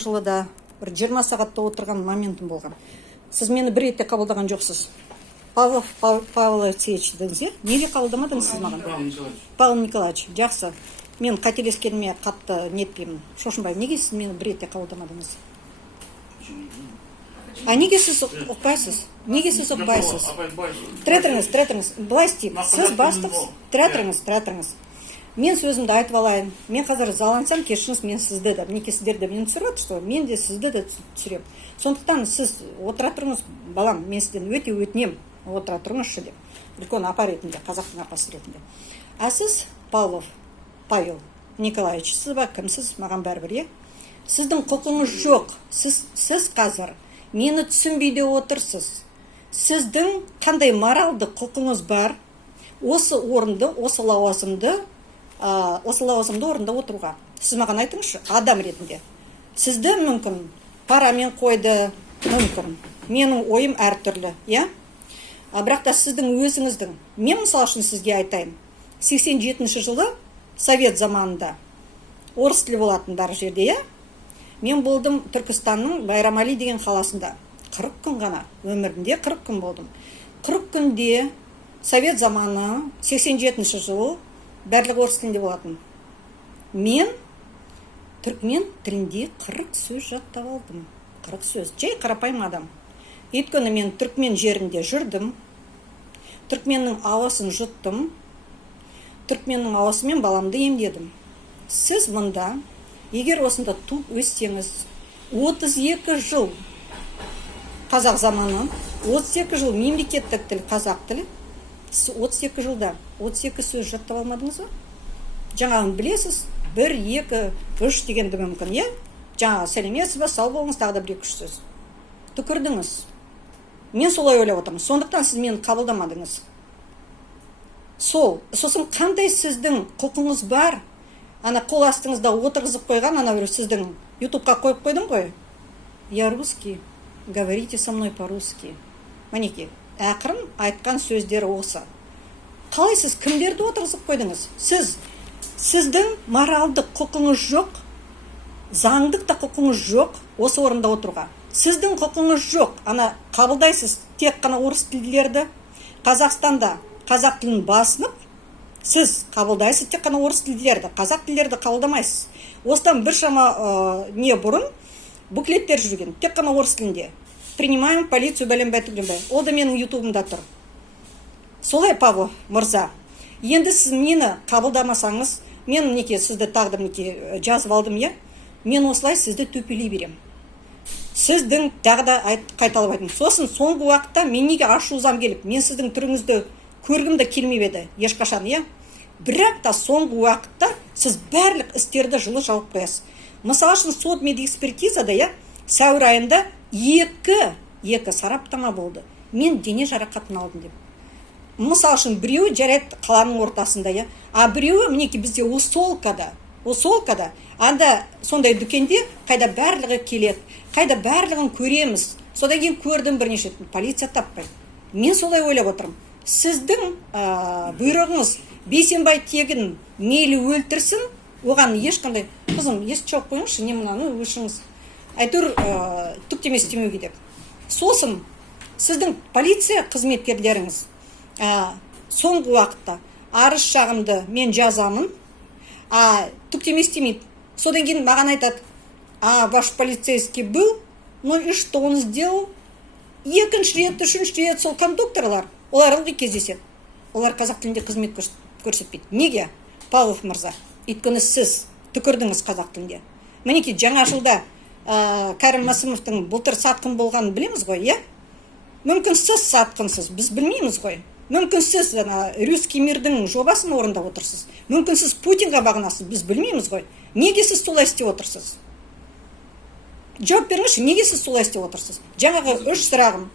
жылы да бір 20 сағатта отырған моментім болған. Сіз мені бір ретте қабылдаған жоқсыз. Павел Алексеевич дедіңіз, иә? Неге қабылдамадыңыз сіз маған? Павел Николаевич, жақсы. Мен қателескеніме қатты нетпеймін. Шошынбаймын. Неге сіз мені бір ретте қабылдамадыңыз? А неге сіз ұқпайсыз? Неге сіз ұқпайсыз? Тіретіріңіз. Былай істейік. Сіз бастықсыз. Тіретіріңіз. Мен сөзімді айтып алайын. Мен қазір залансам, кешіріңіз, мен сізді де, мінекей сіздер де мені түсіріп жатыр, что мен де сізді де түсірем. Сондықтан сіз отыра тұрыңыз, балам, мен сізден өте өтінем, отыра тұрыңызшы деп. Үлкен апа ретінде, қазақтың апасы ретінде. А сіз, Павел Николаевич, сіз ба кімсіз, маған бәрібір, е? Сіздің құқыңыз жоқ. Сіз қазір мені түсінбей де отырсыз. Сіздің қандай моралды құқыңыз бар осы орынды, осы лауазымды орында отыруға? Сіз маған айтыңызшы, адам ретінде. Сізді мүмкін парамен қойды, мүмкін. Менің ойым әртүрлі, иә? Бірақ та сіздің өзіңіздің, мен мысал үшін сізге айтайын, 87 жылы Совет заманында орыс тілі болатын бар жерде, иә? Мен болдым Түркістанның Байрамали деген қаласында. 40 күн ғана, өмірімде 40 күн болдым. 40 күнде Совет заманы 87 жыл барлығы орыс тілінде болатын. Мен түркмен тілінде 40 сөз жаттап алдым. 40 сөз. Жай қарапайым адам. Өйткені мен түркмен жерінде жүрдім. Түркменнің ауасын жұттым. Түркменнің ауасымен баламды емдедім. Сіз мұнда, егер осында туып өссеңіз, 32 жыл қазақ заманы, 32 жыл мемлекеттік тіл, қазақ тілі, 32 жылда 32 сөз жаттап алмадыңыз ба? Жаңағын білесіз, 1, 2, 3 дегенді мүмкін, е? Жаңа сәлеметсіз ба, сау болыңыз, тағы да 1-2 сөз. Түкірдіңіз. Мен солай ойлап отырмын. Сондықтан сіз мені қабылдамадыңыз. Сосын қандай сіздің құқыңыз бар? Ана қол астыңызда отырғызып қойған, ана бір сіздің ютубқа қойып қойдым ғой. Я русский, говорите со мной по-русски. Мінеке, ақырын айтқан сөздері осы. Қалай сіз кімдерді отырғызып қойдыңыз? Сіздің моралдық құқыңыз жоқ, заңдық та құқыңыз жоқ осы орында отыруға. Сіздің құқыңыз жоқ. Ана қабылдайсыз тек қана орыс тілділерді. Қазақстанда қазақ тілін басынып, сіз қабылдайсыз тек қана орыс тілділерді. Қазақ тілдерді қабылдамайсыз. Осыдан бір шама не бұрын буклеттер жүрген, тек қана орыс тілінде. Принимаем полицию бәленбай. Ол да менің ютубымда тұр. Солай, Павел мырза. Енді сіз мені қабылдамасаңыз, мен мінеке сізді тағы да жазып алдым, е? Мен осылай сізді төпелей берем. Сіздің тағы да қайталап айтым. Сосын соңғы уақытта мен неге ашуызам келіп, мен сіздің түріңізді көргім де келмеп еді, ешқашан, е? Бірақ та соңғы уақытта сіз барлық істерді жылы жауып қоясыз. Мысалы үшін сот медэкспертизада, е, сәуір айында екі сараптама болды. Мен дене жарақатын алдым деп. Мысалы үшін біреуі жарайды қаланың ортасында, е, а біреуі мінеки бізде усолкада, анда сондай дүкенде қайда барлығы келеді, қайда барлығын көреміз. Содан кейін көрдім бірнеше полиция таппайды. Мен солай ойлап отырмын. Сіздің бұйрығыңыз Бейсенбай тегін мейлі өлтірсін, оған ешқандай, қызым, ес жоқ қойыңызшы, не мынаны өшіңіз. Әйтеуір түктеме істемеуге деп. Сосын сіздің полиция қызметкерлеріңіз соңғы уақытта арыз шағымды мен жазамын, түктеме істемейді. Содан кейін маған айтады, ваш полицейский был, ну и что он сделал? Екінші рет, үшінші рет сол кондукторлар, олар ылғи кездеседі. Олар қазақ тілінде қызмет көрсетпейді. Неге? Павлов мырза, өйткені сіз түкірдіңіз қазақ тілінде. Мінеки жаңа жылда Кәрім Мәсімовтің былтыр сатқын болғанын білеміз ғой, е? Мүмкін сіз сатқынсыз, біз білмейміз ғой. Мүмкін сіз русский мирдің жобасын орындап отырсыз. Мүмкін сіз Путинға бағынасыз, біз білмейміз ғой. Неге сіз солай істеп отырсыз? Жауап беріңізші, неге сіз солай істеп отырсыз? Жаңағы 3 сұрағым.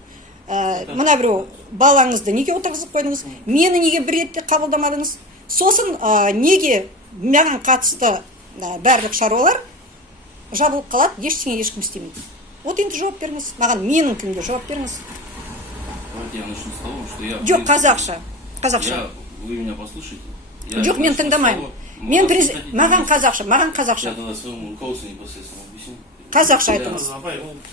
Мына біреу балаңызды неге отырғызып қойдыңыз? Мені неге бір ретте қабылдамадыңыз? Сосын неге маған қатысты барлық шаруалар жабылып қалады, ештеңе ешкім істемейді? Вот енді жауап беріңіз. Маған менің тілімде жауап беріңіз. Я начну с того, что я... Жоқ, қазақша. Вы меня послушайте. Жоқ, мен тыңдамаймын. Маған қазақша. Я тогда своему руководству непосредственно объясню. қазақша айтыңыз.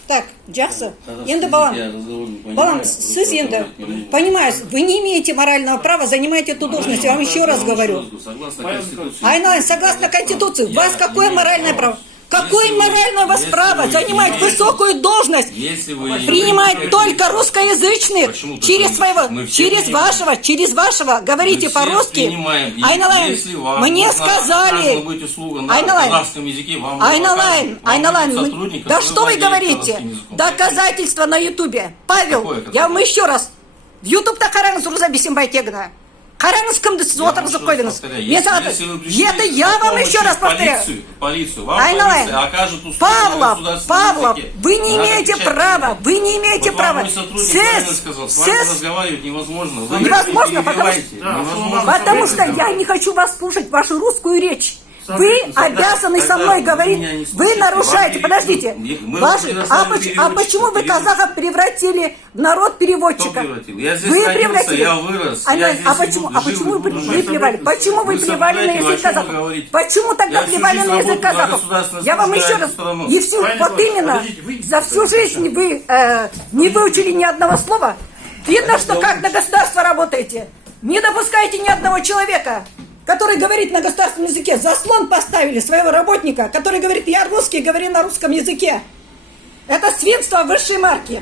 Так, жақсы. Енді балам, сіз енді, понимаешь, вы не имеете морального права занимать эту должность, я вам еще раз говорю. Айналайын, согласно Конституции, у вас какое моральное право? Какое моральное у вас право занимать высокую должность? Принимать только русскоязычных через вашего говорите по-русски. Айналайын, мне сказали. Айналайын, да что вы говорите? Доказательства на ютубе. Павел, я вам еще раз. В ютубта қараңыз Руза Бисенбайтегна. Қараңыз кімді сіз отырғызып қойдыңыз. Это я вам еще раз повторяю. Айналайын, Павлов, вы не имеете права, невозможно, потому что я не хочу вас слушать, вашу русскую речь. Вы обязаны со мной говорить, вы нарушаете, подождите, а почему вы казахов превратили в народ переводчика? Вы превратили. А почему вы плевали? Почему вы плевали на язык казахов? Почему тогда плевали на язык казахов? Я вам еще раз, и всю, вот именно, за всю жизнь вы не выучили ни одного слова. Видно, что как на государство работаете. Не допускаете ни одного человека, который говорит на государственном языке. Заслон поставили своего работника, который говорит, я русский, говори на русском языке. Это свинство высшей марки.